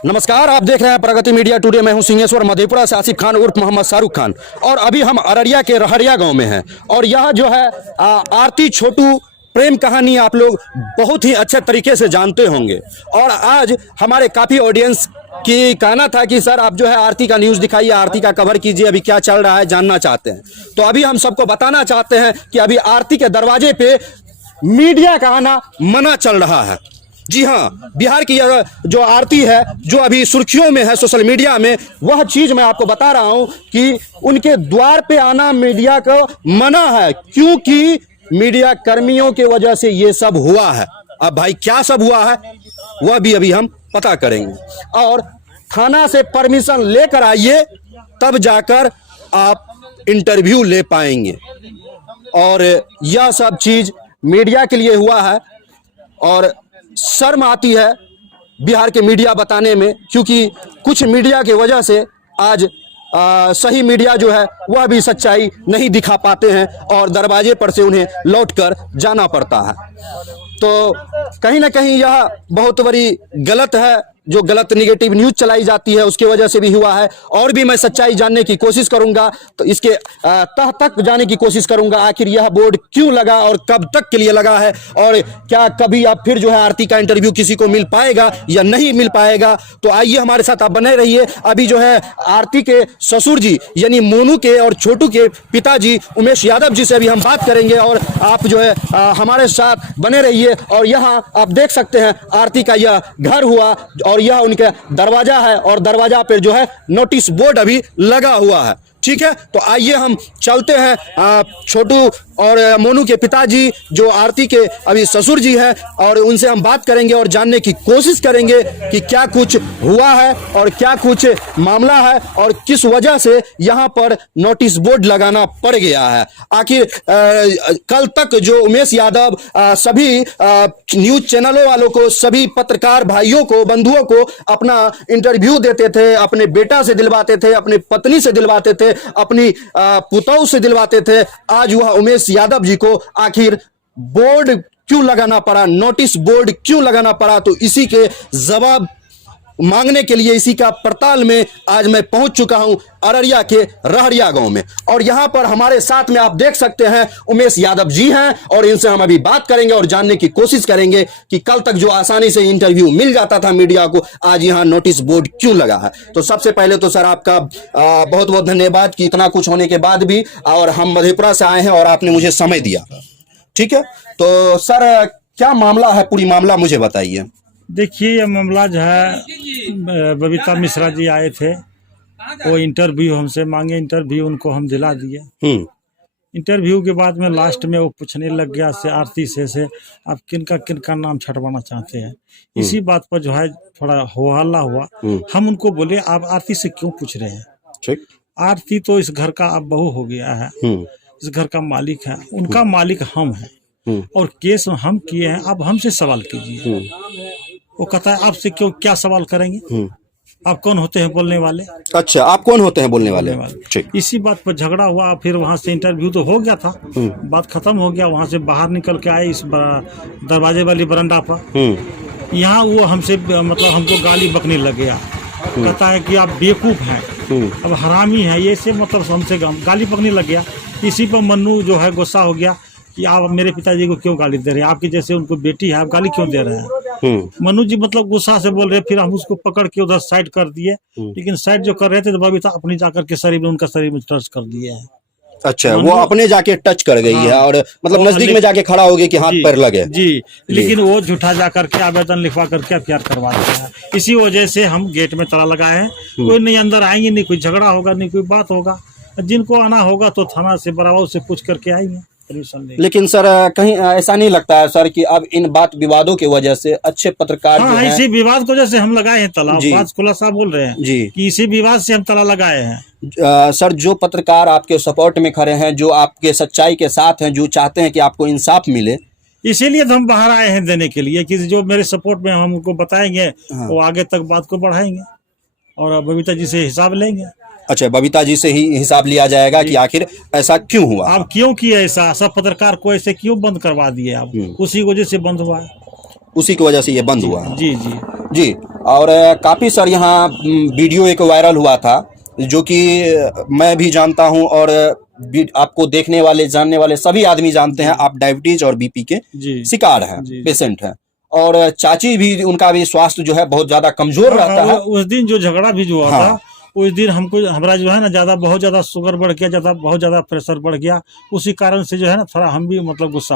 नमस्कार, आप देख रहे हैं प्रगति मीडिया टुडे। मैं हूं सिंहेश्वर, मधेपुरा से आसिफ खान उर्फ मोहम्मद शाहरुख खान। और अभी हम अररिया के रहरिया गांव में हैं और यह जो है आरती छोटू प्रेम कहानी आप लोग बहुत ही अच्छे तरीके से जानते होंगे। और आज हमारे काफ़ी ऑडियंस की कहना था कि सर आप जो है आरती का न्यूज़ दिखाइए, आरती का कवर कीजिए, अभी क्या चल रहा है जानना चाहते हैं। तो अभी हम सबको बताना चाहते हैं कि अभी आरती के दरवाजे पे मीडिया का आना मना चल रहा है। जी हाँ, बिहार की यह जो आरती है जो अभी सुर्खियों में है सोशल मीडिया में, वह चीज़ मैं आपको बता रहा हूं कि उनके द्वार पे आना मीडिया को मना है, क्योंकि मीडिया कर्मियों के वजह से ये सब हुआ है। अब भाई क्या सब हुआ है वह भी अभी हम पता करेंगे। और थाना से परमिशन लेकर आइए, तब जाकर आप इंटरव्यू ले पाएंगे। और यह सब चीज़ मीडिया के लिए हुआ है और शर्म आती है बिहार के मीडिया बताने में, क्योंकि कुछ मीडिया की वजह से आज सही मीडिया जो है वह भी सच्चाई नहीं दिखा पाते हैं और दरवाजे पर से उन्हें लौटकर जाना पड़ता है। तो कहीं ना कहीं यह बहुत बड़ी गलत है, जो गलत निगेटिव न्यूज़ चलाई जाती है उसकी वजह से भी हुआ है। और भी मैं सच्चाई जानने की कोशिश करूंगा, तो इसके तह तक जाने की कोशिश करूंगा, आखिर यह बोर्ड क्यों लगा और कब तक के लिए लगा है, और क्या कभी अब फिर जो है आरती का इंटरव्यू किसी को मिल पाएगा या नहीं मिल पाएगा। तो आइए हमारे साथ आप बने रहिए। अभी जो है आरती के ससुर जी यानी मोनू के और छोटू के पिताजी उमेश यादव जी से अभी हम बात करेंगे, और आप जो है हमारे साथ बने रहिए। और यहाँ आप देख सकते हैं आरती का यह घर हुआ और यह उनका दरवाजा है, और दरवाजा पर जो है नोटिस बोर्ड अभी लगा हुआ है। ठीक है, तो आइए हम चलते हैं छोटू और मोनू के पिताजी जो आरती के अभी ससुर जी हैं, और उनसे हम बात करेंगे और जानने की कोशिश करेंगे कि क्या कुछ हुआ है और क्या कुछ मामला है और किस वजह से यहाँ पर नोटिस बोर्ड लगाना पड़ गया है। आखिर कल तक जो उमेश यादव सभी न्यूज चैनलों वालों को, सभी पत्रकार भाइयों को, बंधुओं को अपना इंटरव्यू देते थे, अपने बेटा से दिलवाते थे, अपनी पत्नी से दिलवाते थे, अपनी पुतौह से दिलवाते थे, आज वह उमेश यादव जी को आखिर बोर्ड क्यों लगाना पड़ा, नोटिस बोर्ड क्यों लगाना पड़ा, तो इसी के जवाब मांगने के लिए, इसी का पड़ताल में आज मैं पहुंच चुका हूं अररिया के रहरिया गांव में। और यहां पर हमारे साथ में आप देख सकते हैं उमेश यादव जी हैं, और इनसे हम अभी बात करेंगे और जानने की कोशिश करेंगे कि कल तक जो आसानी से इंटरव्यू मिल जाता था मीडिया को, आज यहां नोटिस बोर्ड क्यों लगा है। तो सबसे पहले तो सर आपका बहुत बहुत धन्यवाद कि इतना कुछ होने के बाद भी, और हम मधेपुरा से आए हैं और आपने मुझे समय दिया। ठीक है, तो सर क्या मामला है, पूरी मामला मुझे बताइए। देखिए, ये मामला जो है बबीता मिश्रा जी आए थे, वो इंटरव्यू हमसे मांगे, इंटरव्यू उनको हम दिला दिए। इंटरव्यू के बाद में लास्ट में वो पूछने लग गया से आरती से आप किनका नाम छटवाना चाहते हैं। इसी बात पर जो है थोड़ा हो हल्ला हुआ। हम उनको बोले आप आरती से क्यों पूछ रहे हैं, ठीक? आरती तो इस घर का अब बहू हो गया है, इस घर का मालिक है, उनका मालिक हम हैं, और केस हम किए हैं, आप हमसे सवाल कीजिए। वो कहता है आपसे क्यों, क्या सवाल करेंगे, आप कौन होते हैं बोलने वाले। अच्छा, आप कौन होते हैं बोलने वाले। ठीक। इसी बात पर झगड़ा हुआ, फिर वहाँ से इंटरव्यू तो हो गया था, बात खत्म हो गया। वहाँ से बाहर निकल के आए इस दरवाजे वाली बरंडा पर, यहाँ वो हमसे मतलब हमको गाली बकने लग गया। कहता है कि आप बेवकूफ़ हैं, अब हरामी है, ये से मतलब हमसे गाली बकने लग गया। इसी पर मन्नू जो है गुस्सा हो गया कि आप मेरे पिताजी को क्यों गाली दे रहे हैं, आपकी जैसे उनको बेटी है, आप गाली क्यों दे रहे हैं। मनु जी मतलब गुस्सा से बोल रहे, फिर हम उसको पकड़ के उधर साइड कर दिए। लेकिन साइड जो कर रहे थे तो बबीता अपनी जाकर के शरीर में, उनका शरीर में टच कर दिए है। अच्छा, वो अपने जाके टच कर गई है, और मतलब नजदीक में जाके खड़ा हो गई कि हाथ पैर लगे जी। लेकिन वो झूठा जाकर के आवेदन लिखवा करके एफआईआर करवा दिया है। इसी वजह से हम गेट में ताला लगाए हैं, कोई नहीं अंदर आएंगे, नहीं कोई झगड़ा होगा, नहीं कोई बात होगा। जिनको आना होगा तो थाना से बराबर से पूछ करके आएंगे। लेकिन सर कहीं ऐसा नहीं लगता है सर कि अब इन बात विवादों की वजह से अच्छे पत्रकार जो हैं, इसी विवाद की वजह से हम लगाए हैं ताला। बात खुलासा बोल रहे हैं जी कि इसी विवाद से हम ताला लगाए हैं। सर जो पत्रकार आपके सपोर्ट में खड़े हैं, जो आपके सच्चाई के साथ हैं, जो चाहते हैं कि आपको इंसाफ मिले, इसीलिए तो हम बाहर आए हैं देने के लिए कि जो मेरे सपोर्ट में हम उनको बताएंगे, वो आगे तक बात को बढ़ाएंगे और बबीता जी से हिसाब लेंगे। अच्छा, बबीता जी से ही हिसाब लिया जाएगा कि आखिर ऐसा क्यों हुआ, आप क्यों किए ऐसा, सब पत्रकार को ऐसे क्यों बंद करवा दिए आप। उसी वजह से बंद हुआ है, उसी की वजह से ये बंद हुआ। जी जी। जी। और काफ़ी सर यहाँ वीडियो एक वायरल हुआ था, जो कि मैं भी जानता हूँ और आपको देखने वाले जानने वाले सभी आदमी जानते हैं, आप डायबिटीज और बीपी के जी शिकार हैं, जी। पेशेंट हैं। और चाची भी, उनका भी स्वास्थ्य जो है बहुत ज्यादा कमजोर रहता है। उस दिन जो झगड़ा भी जो हुआ हाँ। था, उस दिन हमको हमारा जो है ना बहुत ज्यादा शुगर बढ़ गया, बहुत ज्यादा प्रेशर बढ़ गया। उसी कारण से जो है ना थोड़ा हम भी मतलब गुस्सा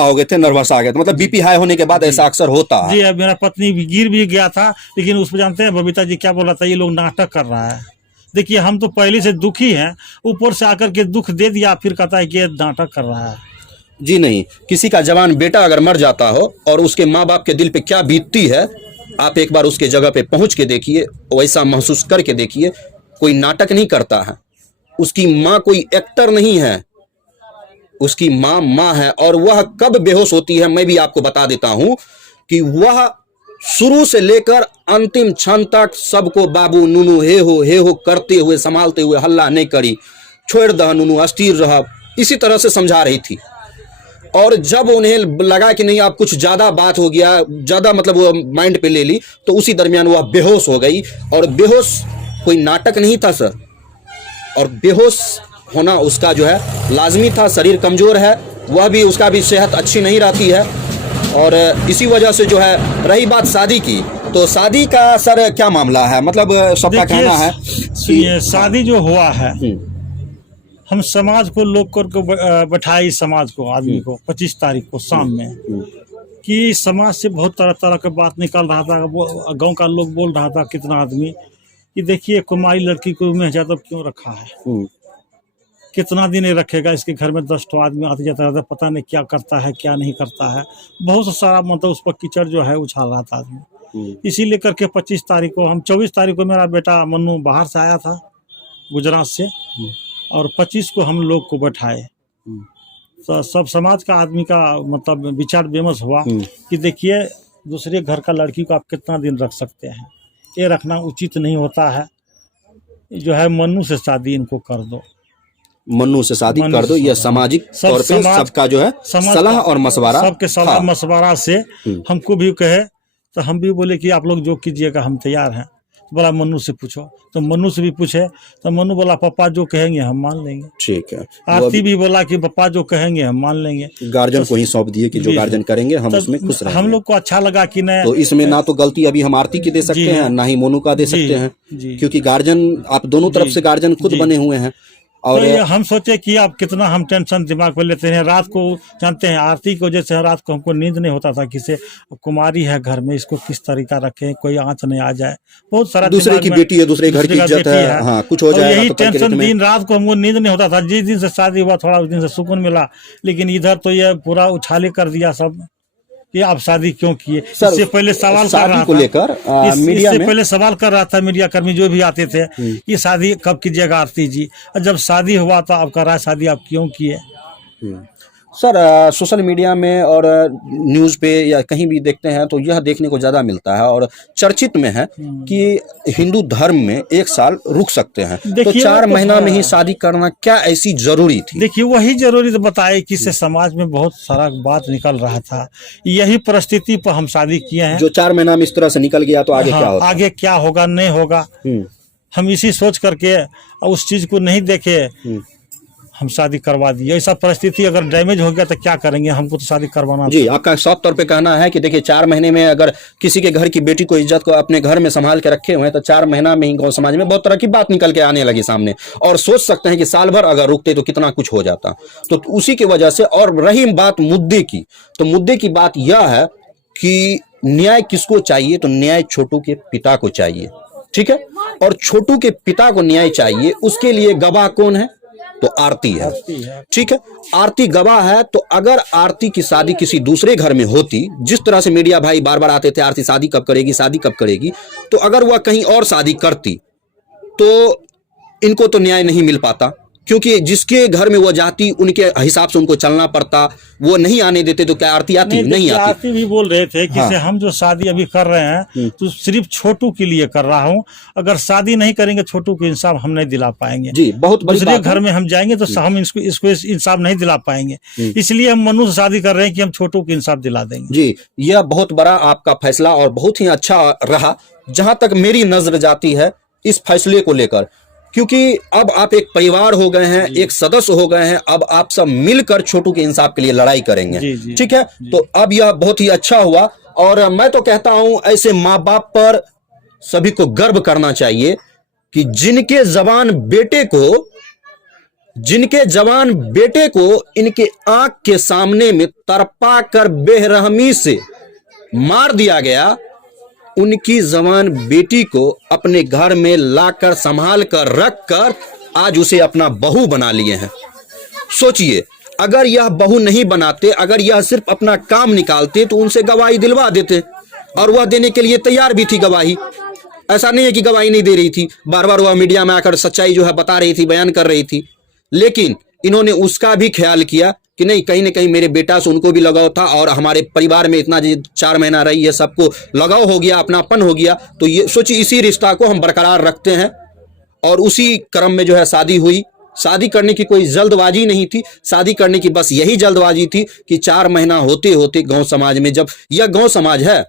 हो गए थे, नर्वस आ गए थे। मतलब बीपी हाई होने के बाद ऐसा अक्सर होता है। जी। अब मेरा पत्नी भी गिर भी गया था, लेकिन उसमें जानते हैं बबीता जी क्या बोला था, ये लोग नाटक कर रहा है। देखिए हम तो पहले से दुखी हैं, ऊपर से आकर के दुख दे दिया, फिर कहता है कि ये नाटक कर रहा है। जी नहीं, किसी का जवान बेटा अगर मर जाता हो और उसके माँ बाप के दिल पे क्या बीतती है, आप एक बार उसके जगह पे पहुंच के देखिए, वैसा महसूस करके देखिए। कोई नाटक नहीं करता है, उसकी माँ कोई एक्टर नहीं है, उसकी माँ माँ है। और वह कब बेहोश होती है मैं भी आपको बता देता हूं कि वह शुरू से लेकर अंतिम क्षण तक सबको बाबू नूनू हे हो करते हुए, संभालते हुए, हल्ला नहीं करी, छोड़ दह नूनू, स्थिर रह, इसी तरह से समझा रही थी। और जब उन्हें लगा कि नहीं अब कुछ ज़्यादा बात हो गया, ज़्यादा मतलब वो माइंड पे ले ली, तो उसी दरमियान वह बेहोश हो गई। और बेहोश कोई नाटक नहीं था सर, और बेहोश होना उसका जो है लाजमी था। शरीर कमज़ोर है, वह भी, उसका भी सेहत अच्छी नहीं रहती है। और इसी वजह से जो है, रही बात शादी की, तो शादी का सर क्या मामला है? मतलब सबका कहना है कि शादी जो हुआ है, हम समाज को लोग करके बैठाई, समाज को, आदमी को 25 तारीख को शाम में, कि समाज से बहुत तरह तरह की बात निकल रहा था। गांव का लोग बोल रहा था, कितना आदमी, कि देखिए कुमारी लड़की को उमेश यादव क्यों रखा है, कितना दिन ये रखेगा, इसके घर में 10 आदमी आते जाता रहता, पता नहीं क्या करता है क्या नहीं करता है। बहुत सारा मतलब उस पर कीचड़ जो है उछाल रहा था आदमी। इसीलिए करके 25 तारीख को, हम 24 तारीख को मेरा बेटा मन्नू बाहर से आया था गुजरात से, और 25 को हम लोग को बैठाए। तो सब समाज का आदमी का मतलब विचार विमर्श हुआ कि देखिए दूसरे घर का लड़की को आप कितना दिन रख सकते हैं, ये रखना उचित नहीं होता है। जो है मन्नू से शादी इनको कर दो, मन्नू से शादी कर दो। यह सामाजिक तौर पे सबका जो है सलाह और मशवरा, सबके सलाह मशवरा से हमको भी कहे, तो हम भी बोले कि आप लोग जो कीजिएगा हम तैयार हैं। बोला मन्नू से पूछो, तो मन्नू से भी पूछे, तो मन्नू बोला पापा जो कहेंगे हम मान लेंगे। ठीक है। आरती भी बोला कि पापा जो कहेंगे हम मान लेंगे। गार्जियन को ही सौंप दिए कि जो गार्जियन करेंगे हम उसमें खुश रहेंगे। हम लोग को अच्छा लगा कि नहीं, तो इसमें ना तो गलती अभी हम आरती की दे सकते हैं, ना ही मोनू का दे सकते हैं, क्योंकि गार्जियन आप दोनों तरफ से गार्जियन खुद बने हुए हैं। और तो हम सोचे कि अब कितना हम टेंशन दिमाग पे लेते हैं। रात को जानते हैं आरती की वजह से रात को हमको नींद नहीं होता था, किसे कुमारी है घर में, इसको किस तरीका रखें, कोई आंच नहीं आ जाए, बहुत सारा दूसरे की बेटी है, दूसरे घर की इज्जत है, हाँ कुछ हो जाए, यही टेंशन दिन रात को हमको नींद नहीं होता था। जिस दिन से शादी हुआ थोड़ा उस दिन से सुकून मिला, लेकिन इधर तो ये पूरा उछाले कर दिया सब कि आप शादी क्यों किए। इससे पहले सवाल कर रहा को लेकर मीडिया में पहले सवाल कर रहा था मीडिया कर्मी जो भी आते थे कि शादी कब कीजिएगा आरती जी, और जब शादी हुआ तो आप कर रहा है शादी आप क्यों किए। सर सोशल मीडिया में और न्यूज़ पे या कहीं भी देखते हैं तो यह देखने को ज़्यादा मिलता है और चर्चित में है कि हिंदू धर्म में 1 साल रुक सकते हैं, तो 4 महीना में ही शादी करना क्या ऐसी जरूरी थी? देखिए वही जरूरी तो बताए कि इससे समाज में बहुत सारा बात निकल रहा था, यही परिस्थिति पर हम शादी किए हैं। जो 4 महीना में इस तरह से निकल गया तो आगे क्या होगा? आगे क्या होगा नहीं होगा, हम इसी सोच करके उस चीज को नहीं देखे हम शादी करवा दिए। ऐसा परिस्थिति अगर डैमेज हो गया तो क्या करेंगे, हमको तो शादी करवाना। जी, आपका साफ तौर पे कहना है कि देखिए 4 महीने में अगर किसी के घर की बेटी को इज्जत को अपने घर में संभाल के रखे हुए हैं तो 4 महीना में ही गांव समाज में बहुत तरह की बात निकल के आने लगी सामने, और सोच सकते हैं कि साल भर अगर रुकते तो कितना कुछ हो जाता। तो उसी की वजह से, और रही बात मुद्दे की, तो मुद्दे की बात यह है कि न्याय किसको चाहिए, तो न्याय छोटू के पिता को चाहिए, ठीक है। और छोटू के पिता को न्याय चाहिए, उसके लिए गवाह कौन है, तो आरती है, ठीक है। आरती गवाह है, तो अगर आरती की शादी किसी दूसरे घर में होती, जिस तरह से मीडिया भाई बार बार आते थे आरती शादी कब करेगी, शादी कब करेगी, तो अगर वह कहीं और शादी करती तो इनको तो न्याय नहीं मिल पाता, क्योंकि जिसके घर में वो जाती उनके हिसाब से उनको चलना पड़ता, वो नहीं आने देते तो क्या आरती आती? नहीं आती। आरती भी बोल रहे थे कि हाँ। हम जो शादी अभी कर रहे हैं तो सिर्फ छोटू के लिए कर रहा हूं, अगर शादी नहीं करेंगे छोटू को इंसाफ हम नहीं दिला पाएंगे। जी, बहुत बड़ी दूसरे बात है। घर में हम जाएंगे तो हम इसको इंसाफ नहीं दिला पाएंगे, इसलिए हम मनु से शादी कर रहे हैं कि हम छोटू को इंसाफ दिला देंगे। जी, यह बहुत बड़ा आपका फैसला और बहुत ही अच्छा रहा, जहां तक मेरी नजर जाती है इस फैसले को लेकर, क्योंकि अब आप एक परिवार हो गए हैं, एक सदस्य हो गए हैं, अब आप सब मिलकर छोटू के इंसाफ के लिए लड़ाई करेंगे। जी, ठीक है, तो अब यह बहुत ही अच्छा हुआ। और मैं तो कहता हूं ऐसे माँ बाप पर सभी को गर्व करना चाहिए कि जिनके जवान बेटे को इनके आंख के सामने में तड़पा कर बेरहमी से मार दिया गया, उनकी जवान बेटी को अपने घर में लाकर संभाल कर रख कर आज उसे अपना बहू बना लिए हैं। सोचिए, अगर यह बहू नहीं बनाते, अगर यह सिर्फ अपना काम निकालते तो उनसे गवाही दिलवा देते, और वह देने के लिए तैयार भी थी गवाही। ऐसा नहीं है कि गवाही नहीं दे रही थी, बार बार वह मीडिया में आकर सच्चाई जो है बता रही थी, बयान कर रही थी, लेकिन इन्होंने उसका भी ख्याल किया कि नहीं, कहीं ना कहीं मेरे बेटा से उनको भी लगाव था और हमारे परिवार में इतना 4 महीना रही है, सबको लगाव हो गया, अपनापन हो गया, तो ये सोचिए इसी रिश्ता को हम बरकरार रखते हैं। और उसी क्रम में जो है शादी हुई। शादी करने की कोई जल्दबाजी नहीं थी, शादी करने की बस यही जल्दबाजी थी कि 4 महीना होते होते गांव समाज में, जब यह गांव समाज है,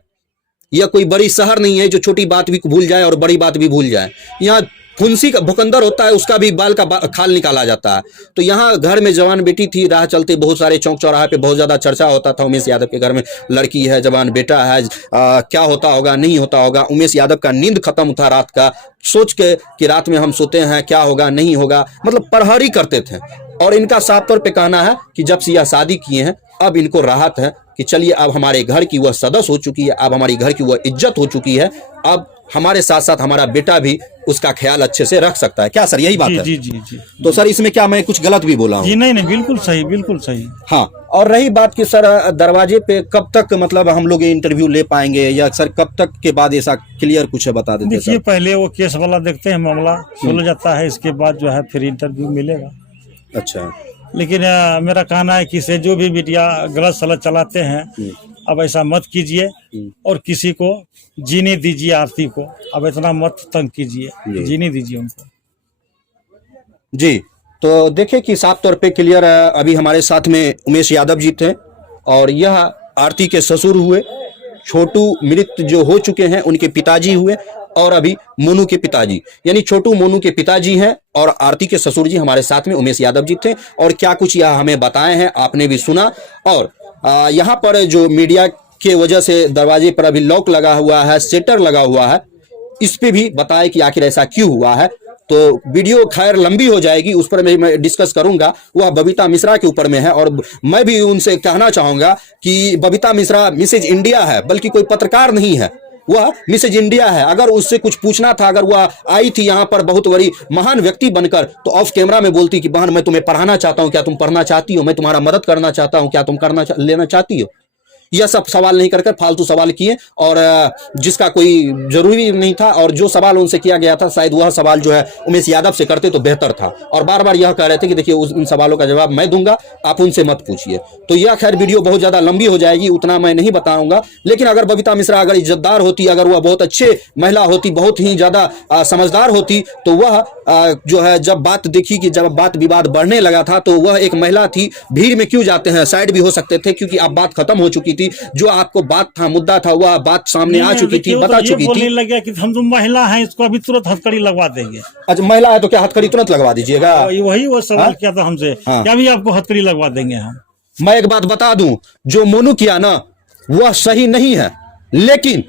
यह कोई बड़ी शहर नहीं है जो छोटी बात भी भूल जाए और बड़ी बात भी भूल जाए। यहाँ फुंसी का भुकंदर होता है, उसका भी बाल का खाल निकाला जाता है। तो यहाँ घर में जवान बेटी थी, राह चलते बहुत सारे चौक चौराहे पे बहुत ज्यादा चर्चा होता था, उमेश यादव के घर में लड़की है, जवान बेटा है, क्या होता होगा, नहीं होता होगा। उमेश यादव का नींद खत्म था रात का, सोच के कि रात में हम सोते हैं, क्या होगा नहीं होगा, मतलब प्रहरी करते थे। और इनका साफ तौर पे कहना है कि जब से यह शादी किए हैं अब इनको राहत है कि चलिए अब हमारे घर की वह सदस्य हो चुकी है, अब हमारी घर की वह इज्जत हो चुकी है, अब हमारे साथ साथ हमारा बेटा भी उसका ख्याल अच्छे से रख सकता है। क्या सर, यही बात है? जी जी जी। तो सर इसमें क्या मैं कुछ गलत भी बोला हूँ? जी नहीं, बिल्कुल सही, बिल्कुल सही। हाँ, और रही बात कि सर दरवाजे पे कब तक मतलब हम लोग इंटरव्यू ले पाएंगे, या सर कब तक के बाद ऐसा क्लियर कुछ है बता देते? देखिए, पहले वो केस वाला देखते हैं, मामला सुलझ जाता है, इसके बाद जो है फिर इंटरव्यू मिलेगा। अच्छा, लेकिन मेरा कहना है कि इसे जो भी मीडिया गलत सलत चलाते हैं, अब ऐसा मत कीजिए और किसी को जीने दीजिए, आरती को अब इतना मत तंग कीजिए, जीने दीजिए उनको। जी, तो देखिए कि साफ तौर पे क्लियर अभी हमारे साथ में उमेश यादव जी थे, और यह आरती के ससुर हुए, छोटू मृत जो हो चुके हैं उनके पिताजी हुए, और अभी मोनू के पिताजी, यानी छोटू मोनू के पिताजी हैं, और आरती के ससुर जी हमारे साथ में उमेश यादव जी थे। और क्या कुछ यह हमें बताए हैं आपने भी सुना। और यहाँ पर जो मीडिया के वजह से दरवाजे पर अभी लॉक लगा हुआ है, सेटर लगा हुआ है, इस पे भी बताए कि आखिर ऐसा क्यों हुआ है। तो वीडियो खैर लंबी हो जाएगी, उस पर मैं डिस्कस करूंगा, वह बबीता मिश्रा के ऊपर में है। और मैं भी उनसे कहना चाहूंगा कि बबीता मिश्रा मिसेज इंडिया है, बल्कि कोई पत्रकार नहीं है, वह मिसेज इंडिया है। अगर उससे कुछ पूछना था, अगर वह आई थी यहाँ पर बहुत बड़ी महान व्यक्ति बनकर, तो ऑफ कैमरा में बोलती कि बहन मैं तुम्हें पढ़ाना चाहता हूँ, क्या तुम पढ़ना चाहती हो, मैं तुम्हारा मदद करना चाहता हूँ, क्या तुम लेना चाहती हो। यह सब सवाल नहीं कर फालतू सवाल किए, और जिसका कोई जरूरी नहीं था, और जो सवाल उनसे किया गया था शायद वह सवाल जो है उमेश यादव से करते तो बेहतर था। और बार बार यह कह रहे थे कि देखिए उन सवालों का जवाब मैं दूंगा, आप उनसे मत पूछिए। तो यह खैर वीडियो बहुत ज्यादा लंबी हो जाएगी, उतना मैं नहीं बताऊंगा। लेकिन अगर बबीता मिश्रा अगर इज्जतदार होती, अगर वह बहुत अच्छे महिला होती, बहुत ही ज्यादा समझदार होती, तो वह जो है जब बात देखी कि जब बात विवाद बढ़ने लगा था, तो वह एक महिला थी, भीड़ में क्यों जाते हैं, साइड भी हो सकते थे, क्योंकि अब बात खत्म हो चुकी थी। जो आपको बात था, मुद्दा था, वह बात सामने आ चुकी थी, बता चुकी थी। लगा कि हम तो महिला हैं, इसको अभी तुरंत हथकड़ी लगवा देंगे। अच्छा, महिला है तो क्या हथकड़ी तुरंत लगवा दीजिएगा? वही वो सवाल किया था हमसे, क्या भी आपको हथकड़ी लगवा देंगे हम। मैं एक बात बता दूं, जो मोनू किया ना वह सही नहीं है, लेकिन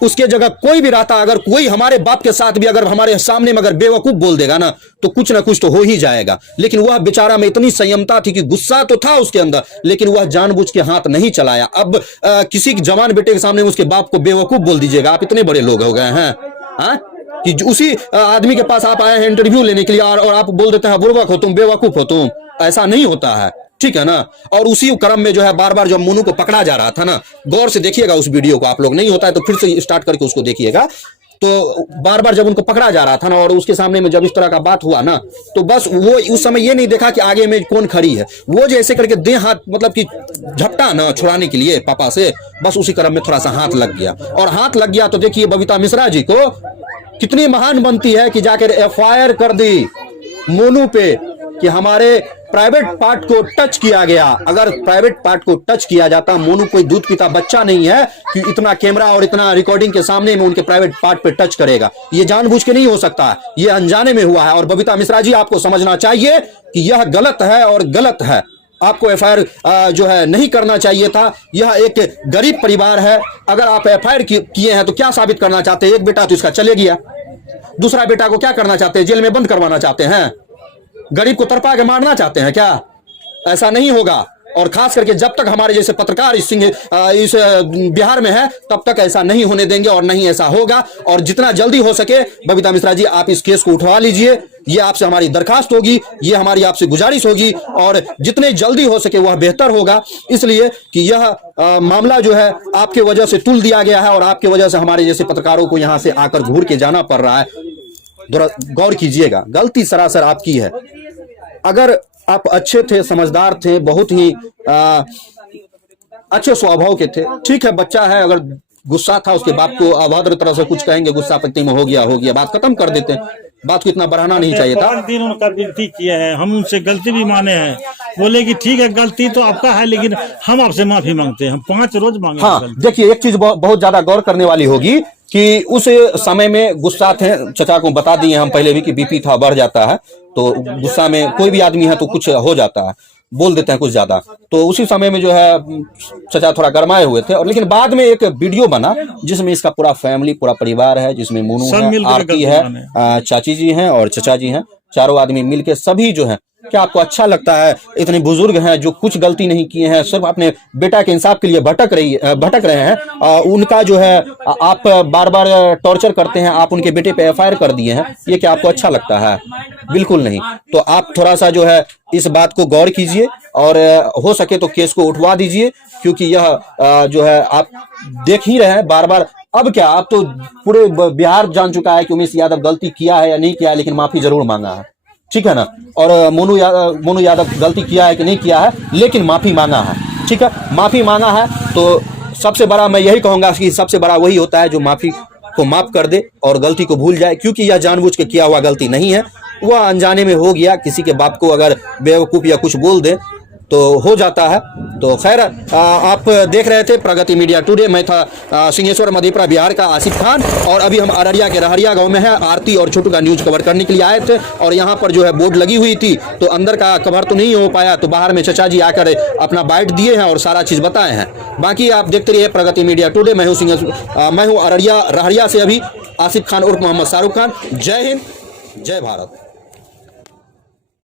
उसके जगह कोई भी रहता, अगर कोई हमारे बाप के साथ भी अगर हमारे सामने में अगर बेवकूफ बोल देगा ना, तो कुछ ना कुछ तो हो ही जाएगा। लेकिन वह बेचारा में इतनी संयमता थी कि गुस्सा तो था उसके अंदर, लेकिन वह जानबूझ के हाथ नहीं चलाया। अब किसी जवान बेटे के सामने उसके बाप को बेवकूफ बोल दीजिएगा, आप इतने बड़े लोग हो गए हैं कि उसी आदमी के पास आप आए हैं इंटरव्यू लेने के लिए, और आप बोल देते हैं बुर्बक हो तुम, बेवकूफ हो तुम। ऐसा नहीं होता है, ठीक है ना। और उसी क्रम में जो है बार बार जब मोनू को पकड़ा जा रहा था ना, गौर से देखिएगा उस वीडियो को आप लोग, नहीं होता है तो फिर से स्टार्ट करके उसको देखिएगा। तो बार बार जब उनको पकड़ा जा रहा था ना, और उसके सामने में जब इस तरह का बात हुआ ना, तो बस वो उस समय ये नहीं देखा कि आगे में कौन खड़ी है। वो जो ऐसे करके दे हाथ मतलब कि झपटा ना छुड़ाने के लिए पापा से, बस उसी क्रम में थोड़ा सा हाथ लग गया। और हाथ लग गया तो देखिए बबीता मिश्रा जी को कितनी महान बनती है कि जाकर एफआईआर कर दी मोनू पे कि हमारे प्राइवेट पार्ट को टच किया गया। अगर प्राइवेट पार्ट को टच किया जाता, मोनू कोई दूध पीता बच्चा नहीं है कि इतना कैमरा और इतना रिकॉर्डिंग के सामने में उनके प्राइवेट पार्ट पे टच करेगा। ये जानबूझ के नहीं हो सकता, ये अनजाने में हुआ है। और बबीता मिश्रा जी, आपको समझना चाहिए कि यह गलत है और गलत है। आपको एफआईआर जो है नहीं करना चाहिए था। यह एक गरीब परिवार है। अगर आप एफआईआर किए हैं तो क्या साबित करना चाहते हैं? एक बेटा तो इसका चले गया, दूसरा बेटा को क्या करना चाहते हैं? जेल में बंद करवाना चाहते हैं? गरीब को तरपा के मारना चाहते हैं क्या? ऐसा नहीं होगा। और खास करके जब तक हमारे जैसे पत्रकार इस बिहार में है, तब तक ऐसा नहीं होने देंगे और नहीं ऐसा होगा। और जितना जल्दी हो सके बबीता मिश्रा जी, आप इस केस को उठवा लीजिए। ये आपसे हमारी दरखास्त होगी, ये हमारी आपसे गुजारिश होगी, और जितने जल्दी हो सके वह बेहतर होगा। इसलिए कि यह मामला जो है आपके वजह से तुल दिया गया है, और आपके वजह से हमारे जैसे पत्रकारों को यहाँ से आकर घूर के जाना पड़ रहा है। गौर कीजिएगा, गलती सरासर आपकी है। अगर आप अच्छे थे, समझदार थे, बहुत ही अच्छे स्वभाव के थे, ठीक है, बच्चा है, अगर गुस्सा था उसके बाप को अभद्र तरह से कुछ कहेंगे, गुस्सा पत्ती में हो गया, बात खत्म कर देते। बात को इतना बढ़ाना नहीं चाहिए था। 5 दिन उनका विनती किए हैं, हम उनसे गलती भी माने हैं। बोले कि ठीक है, गलती तो आपका है, लेकिन हम आपसे माफी मांगते हैं। हम 5 रोज मांगे। हाँ, देखिए एक चीज बहुत ज्यादा गौर करने वाली होगी कि उस समय में गुस्सा थे। चचा को बता दिए हम पहले भी कि बीपी था, बढ़ जाता है, तो गुस्सा में कोई भी आदमी है तो कुछ हो जाता है, बोल देते हैं कुछ ज्यादा। तो उसी समय में जो है चचा थोड़ा गरमाए हुए थे। और लेकिन बाद में एक वीडियो बना जिसमें इसका पूरा फैमिली, पूरा परिवार है, जिसमें मोनू है, आरती है, चाची जी हैं और चचा जी हैं, चारों आदमी मिलके सभी जो है। क्या आपको अच्छा लगता है? इतने बुजुर्ग हैं जो कुछ गलती नहीं किए हैं, सिर्फ अपने बेटा के इंसाफ के लिए भटक रहे हैं, उनका जो है आप बार बार टॉर्चर करते हैं, आप उनके बेटे पे एफआईआर कर दिए हैं। ये क्या आपको अच्छा लगता है? बिल्कुल नहीं। तो आप थोड़ा सा जो है इस बात को गौर कीजिए, और हो सके तो केस को उठवा दीजिए, क्योंकि यह जो है आप देख ही रहे हैं बार बार। अब क्या, आप तो पूरे बिहार जान चुका है कि उमेश यादव गलती किया है या नहीं किया है, लेकिन माफी जरूर मांगा है, ठीक है ना। और मोनू यादव गलती किया है कि नहीं किया है, लेकिन माफी मांगा है, ठीक है, माफी मांगा है। तो सबसे बड़ा मैं यही कहूंगा कि सबसे बड़ा वही होता है जो माफी को माफ कर दे और गलती को भूल जाए, क्योंकि यह जानबूझ के किया हुआ गलती नहीं है, वह अनजाने में हो गया। किसी के बाप को अगर बेवकूफ या कुछ बोल दे तो हो जाता है। तो खैर, आप देख रहे थे प्रगति मीडिया टुडे। मैं था सिंहेश्वर मधेपुरा बिहार का आसिफ खान, और अभी हम अररिया के रहरिया गांव में हैं। आरती और छोटू का न्यूज़ कवर करने के लिए आए थे, और यहाँ पर जो है बोर्ड लगी हुई थी, तो अंदर का कवर तो नहीं हो पाया, तो बाहर में चचा जी आकर अपना बाइट दिए हैं और सारा चीज़ बताए हैं। बाकी आप देखते रहिए प्रगति मीडिया टुडे। मैं हूँ अररिया रहरिया से अभी आसिफ खान उर्फ मोहम्मद शाहरुख खान। जय हिंद, जय भारत।